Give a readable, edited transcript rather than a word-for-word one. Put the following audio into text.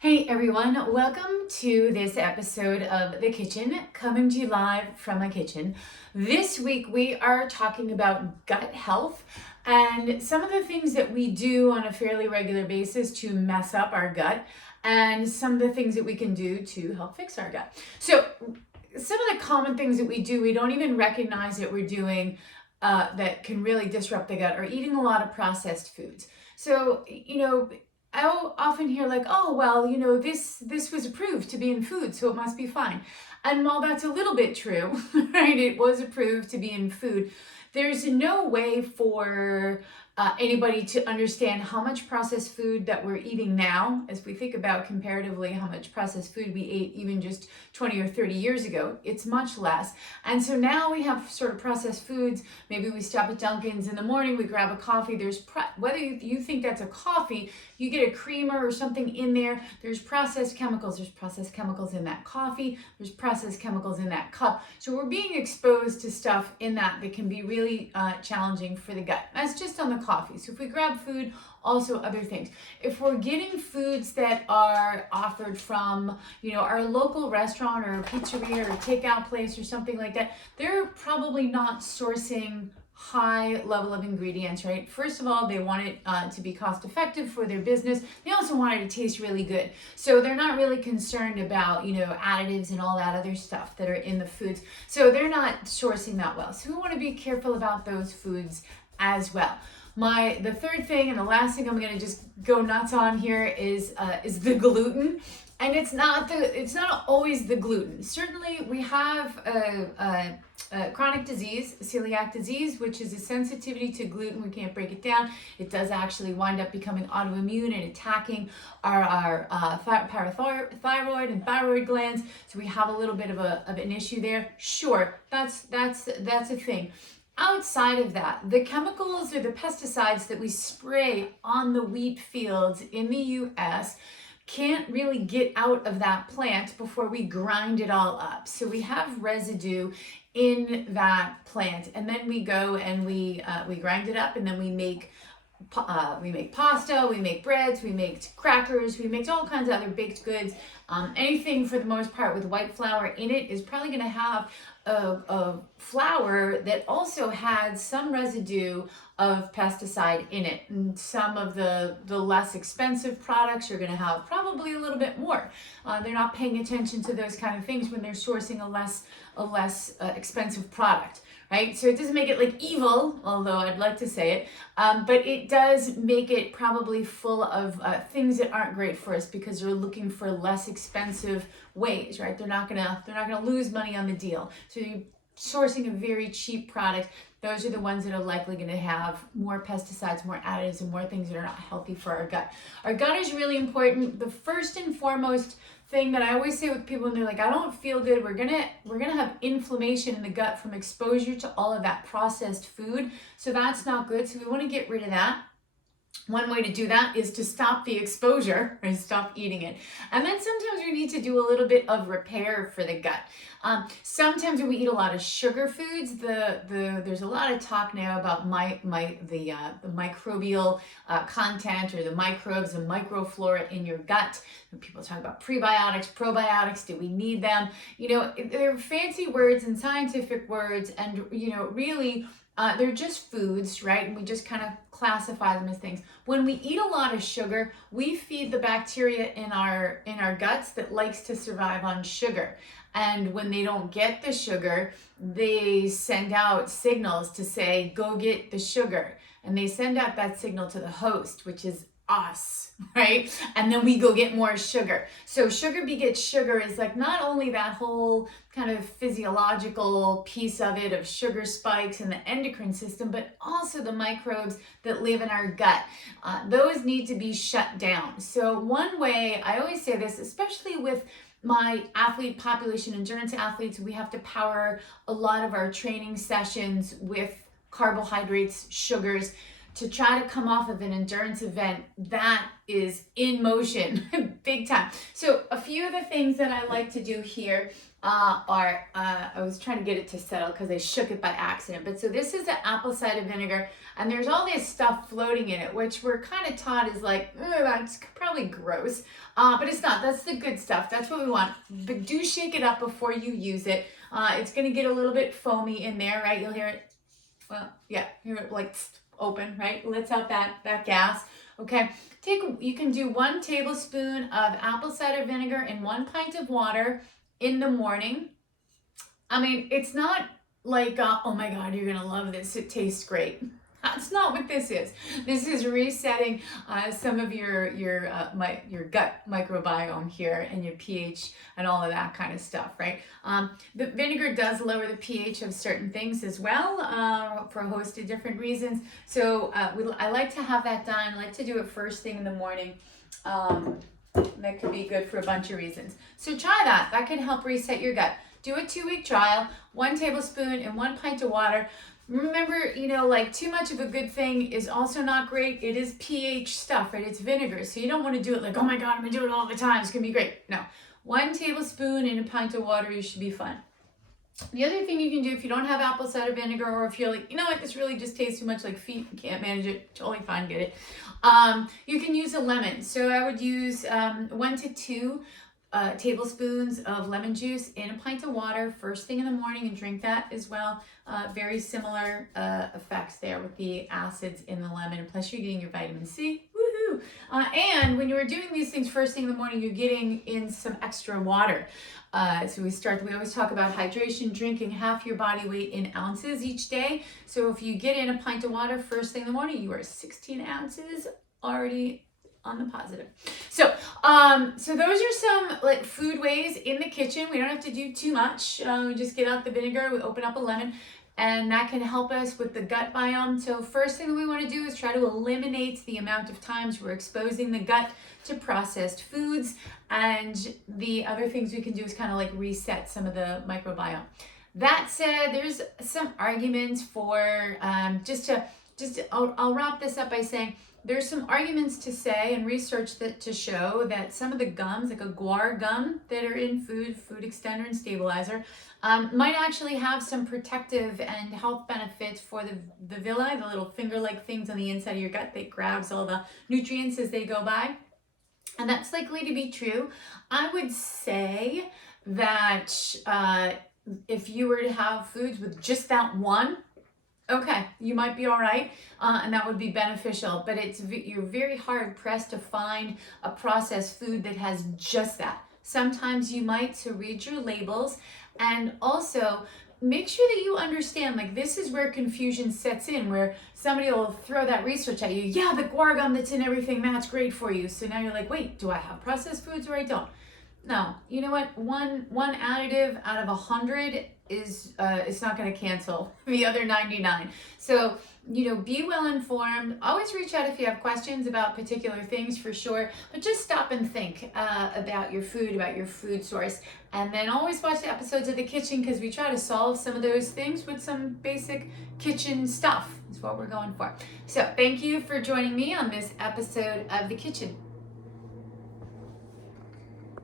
Hey everyone, welcome to this episode of The Kitchen, coming to you live from my kitchen. This week we are talking about gut health and some of the things that we do on a fairly regular basis to mess up our gut, and some of the things that we can do to help fix our gut. So, some of the common things that we do, we don't even recognize that we're doing that can really disrupt the gut, or eating a lot of processed foods. So, I'll often hear like, oh, well, this was approved to be in food, so it must be fine. And while that's a little bit true, right, it was approved to be in food, there's no way for anybody to understand how much processed food that we're eating now, as we think about comparatively how much processed food we ate even just 20 or 30 years ago. It's much less. And so now we have sort of processed foods. Maybe we stop at Dunkin's in the morning, we grab a coffee. Whether you think that's a coffee, you get a creamer or something in there, there's processed chemicals. There's processed chemicals in that coffee. There's processed chemicals in that cup. So we're being exposed to stuff in that can be really challenging for the gut. That's just on the coffee. So if we grab food, also other things. If we're getting foods that are offered from, our local restaurant or pizzeria or takeout place or something like that, they're probably not sourcing high level of ingredients, right? First of all, they want it to be cost effective for their business. They also want it to taste really good. So they're not really concerned about, additives and all that other stuff that are in the foods. So they're not sourcing that well. So we want to be careful about those foods as well. The third thing and the last thing I'm going to just go nuts on here is the gluten. And it's not always the gluten. Certainly we have a chronic disease, celiac disease, which is a sensitivity to gluten. We can't break it down. It does actually wind up becoming autoimmune and attacking our parathyroid and thyroid glands. So we have a little bit of an issue there. Sure, that's a thing. Outside of that, the chemicals or the pesticides that we spray on the wheat fields in the US can't really get out of that plant before we grind it all up. So we have residue in that plant, and then we go and we grind it up, and then we make pasta, we make breads, we make crackers, we make all kinds of other baked goods. Anything for the most part with white flour in it is probably going to have a flour that also had some residue of pesticide in it. And some of the less expensive products are going to have probably a little bit more. They're not paying attention to those kind of things when they're sourcing a less expensive product. Right? So it doesn't make it like evil, although I'd like to say it, but it does make it probably full of things that aren't great for us because they're looking for less expensive ways, right? They're not gonna lose money on the deal. So you're sourcing a very cheap product. Those are the ones that are likely going to have more pesticides, more additives, and more things that are not healthy for our gut. Our gut is really important. The first and foremost thing that I always say with people when they're like, I don't feel good, we're gonna have inflammation in the gut from exposure to all of that processed food. So that's not good. So we want to get rid of that. One way to do that is to stop the exposure and stop eating it. And then sometimes we need to do a little bit of repair for the gut. Sometimes when we eat a lot of sugar foods, there's a lot of talk now about the microbial content, or the microbes and microflora in your gut. People talk about prebiotics, probiotics. Do we need them? They're fancy words and scientific words, and really. They're just foods, right? And we just kind of classify them as things. When we eat a lot of sugar, we feed the bacteria in our guts that likes to survive on sugar. And when they don't get the sugar, they send out signals to say, go get the sugar. And they send out that signal to the host, which is us, right? And then we go get more sugar. So sugar begets sugar is like not only that whole kind of physiological piece of it, of sugar spikes in the endocrine system, but also the microbes that live in our gut. Those need to be shut down. So one way, I always say this, especially with my athlete population, endurance athletes, we have to power a lot of our training sessions with carbohydrates, sugars, to try to come off of an endurance event that is in motion big time. So a few of the things that I like to do here I was trying to get it to settle because I shook it by accident. But so this is the apple cider vinegar, and there's all this stuff floating in it, which we're kind of taught is like, that's probably gross. But it's not. That's the good stuff. That's what we want. But do shake it up before you use it. It's going to get a little bit foamy in there, right? You'll hear it. Well, yeah, hear it like open, right? Lets out that gas. Okay. You can do 1 tablespoon of apple cider vinegar in 1 pint of water in the morning. I mean, it's not like, oh my God, you're gonna love this, it tastes great. That's not what this is. This is resetting some of your gut microbiome here and your pH and all of that kind of stuff, right? The vinegar does lower the pH of certain things as well for a host of different reasons. So I like to have that done. I like to do it first thing in the morning. That could be good for a bunch of reasons. So try that. That can help reset your gut. Do a 2-week trial, 1 tablespoon in 1 pint of water. Remember, like too much of a good thing is also not great. It is pH stuff, right? It's vinegar. So you don't want to do it like, oh my God, I'm going to do it all the time. It's going to be great. No, 1 tablespoon in a pint of water, you should be fine. The other thing you can do if you don't have apple cider vinegar, or if you're like, you know what, this really just tastes too much like feet, you can't manage it, totally fine, get it. You can use a lemon. So I would use 1 to 2 tablespoons of lemon juice in a pint of water first thing in the morning and drink that as well. Very similar effects there with the acids in the lemon. Plus you're getting your vitamin C. Woohoo! And when you're doing these things first thing in the morning, you're getting in some extra water. So we always talk about hydration, drinking half your body weight in ounces each day. So if you get in a pint of water first thing in the morning, you are 16 ounces already on the positive. So those are some like food ways in the kitchen. We don't have to do too much. We just get out the vinegar, we open up a lemon, and that can help us with the gut biome. So first thing we want to do is try to eliminate the amount of times we're exposing the gut to processed foods. And the other things we can do is kind of like reset some of the microbiome. That said, there's some arguments for, I'll wrap this up by saying, there's some arguments to say and research to show that some of the gums, like a guar gum that are in food extender and stabilizer, might actually have some protective and health benefits for the villi, the little finger-like things on the inside of your gut that grabs all the nutrients as they go by. And that's likely to be true. I would say that if you were to have foods with just that one, okay, you might be all right, and that would be beneficial, but you're very hard pressed to find a processed food that has just that. Sometimes you might, so read your labels, and also make sure that you understand, like this is where confusion sets in, where somebody will throw that research at you. Yeah, the guar gum that's in everything, that's great for you. So now you're like, wait, do I have processed foods or I don't? No, you know what? One additive out of 100 is it's not going to cancel the other 99. So, be well informed. Always reach out if you have questions about particular things for sure, but just stop and think about your food source. And then always watch the episodes of The Kitchen, because we try to solve some of those things with some basic kitchen stuff. That's what we're going for. So thank you for joining me on this episode of The Kitchen.